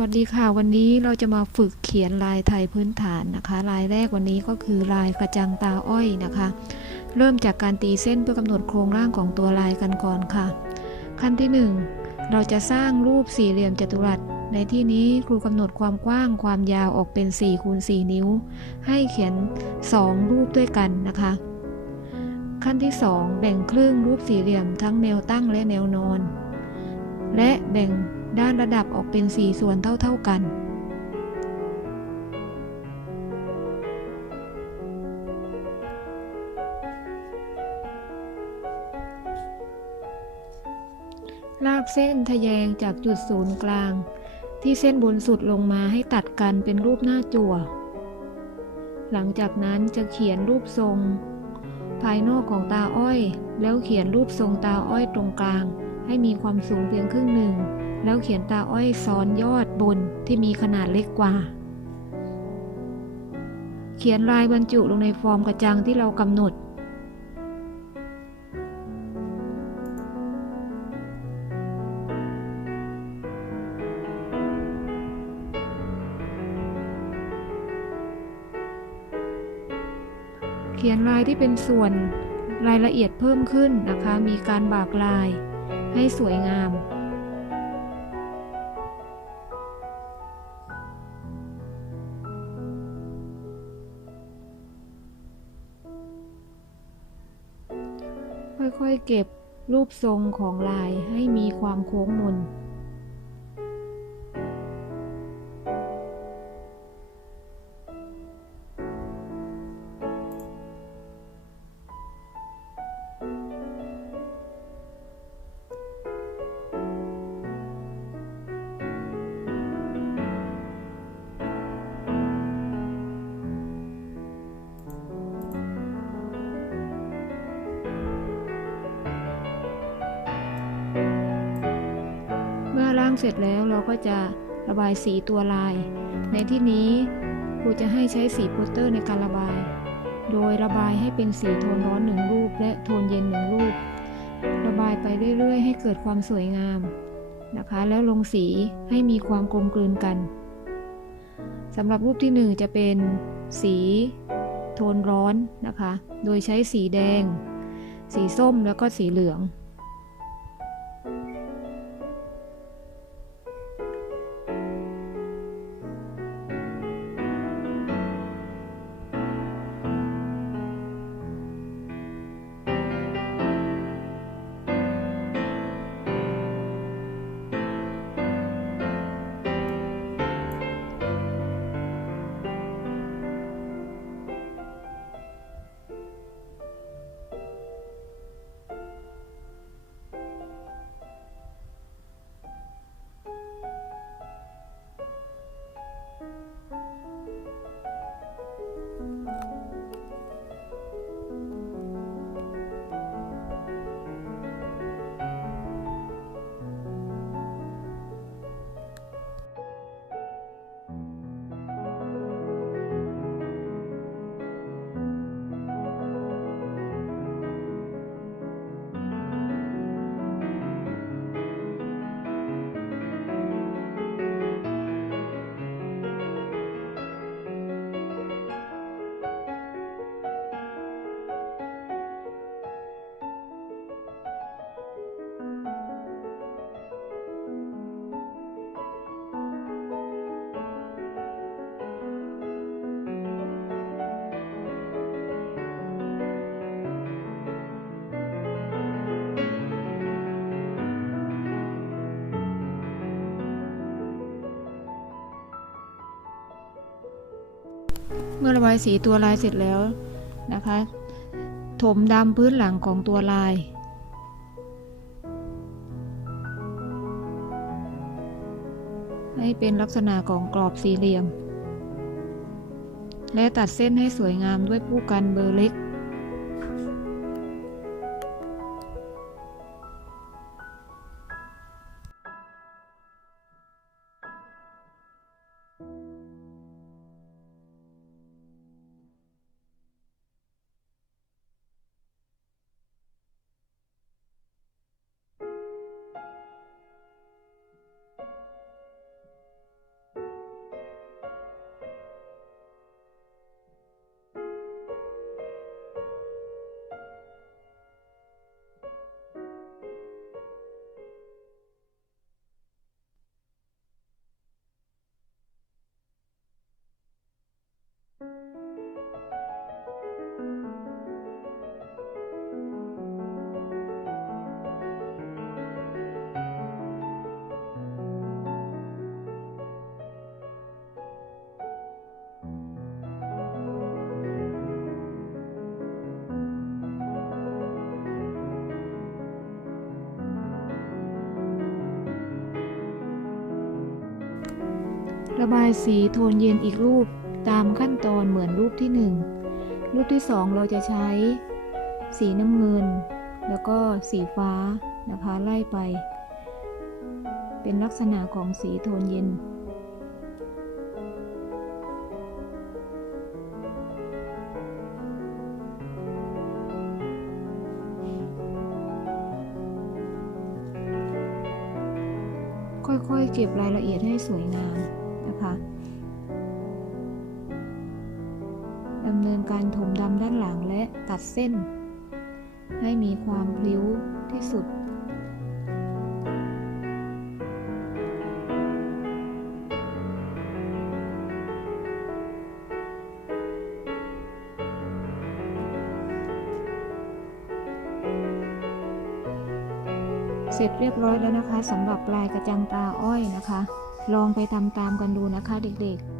วัสดีค่ะ วันนี้เราจะมาฝึกเขียนลายไทยพื้นฐานนะคะ ลายแรกวันนี้ก็คือลายกระจังตาอ้อยนะคะ เริ่มจากการตีเส้นเพื่อกำหนดโครงร่างของตัวลายกันก่อนค่ะ ขั้นที่ 1 เราจะสร้างรูปสี่เหลี่ยมจัตุรัส ในที่นี้ครูกำหนดความกว้างความยาวออกเป็น4คูณ4นิ้ว ให้เขียน 2 รูปด้วยกันนะคะ ขั้นที่ 2 แบ่งครึ่งรูปสี่เหลี่ยมทั้งแนวตั้งและแนวนอน และแบ่ง ด้านระดับออกเป็น 4 ส่วนเท่า ๆกัน ลากเส้นทะแยงจากจุดศูนย์กลาง ที่เส้นบนสุดลงมาให้ตัดกันเป็นรูปหน้าจั่ว หลังจากนั้นจะเขียนรูปทรง ภายนอกของตาอ้อย แล้วเขียนรูปทรงตาอ้อยตรงกลางให้มีความสูงเพียงครึ่งหนึ่ง แล้วเขียนตาอ้อยซ้อนยอดบนที่มีขนาดเล็กกว่า เขียนลายบรรจุลงในฟอร์มกระจังที่เรากำหนด เขียนลายที่เป็นส่วนรายละเอียดเพิ่มขึ้นนะคะ มีการบากลายให้สวยงาม ค่อยๆ เก็บรูปทรงของลายให้มีความโค้งมน เมื่อล้างเสร็จแล้วเราก็จะระบายสีตัวลาย ในที่นี้ครูจะให้ใช้สีโปสเตอร์ในการระบาย โดยระบายให้เป็นสีโทนร้อนหนึ่งรูป และโทนเย็นหนึ่งรูป ระบายไปเรื่อยๆ ให้เกิดความสวยงามนะคะ แล้วลงสีให้มีความกลมกลืนกันสำหรับรูปที่หนึ่งจะเป็นสีโทนร้อนนะคะ โดยใช้สีแดง สีส้มแล้วก็สีเหลือง เมื่อระบายสีตัวลายเสร็จแล้วนะคะ ถมดำพื้นหลังของตัวลายให้เป็นลักษณะของกรอบสี่เหลี่ยม และตัดเส้นให้สวยงามด้วยผู้กันเบอร์เล็ก ระบายสีโทนเย็นอีกรูปตามขั้นตอนเหมือนรูปที่หนึ่งรูปที่สองเราจะใช้ สีน้ำเงิน แล้วก็สีฟ้านะคะไล่ไป เป็นลักษณะของสีโทนเย็นค่อยๆ เก็บรายละเอียดให้สวยงาม นะคะดำเนินการถมดำด้านหลังและตัดเส้น ให้มีความพลิ้วที่สุด เสร็จเรียบร้อยแล้วนะคะสำหรับลายกระจังตาอ้อยนะคะ ลองไปทำตามกันดูนะคะเด็กๆ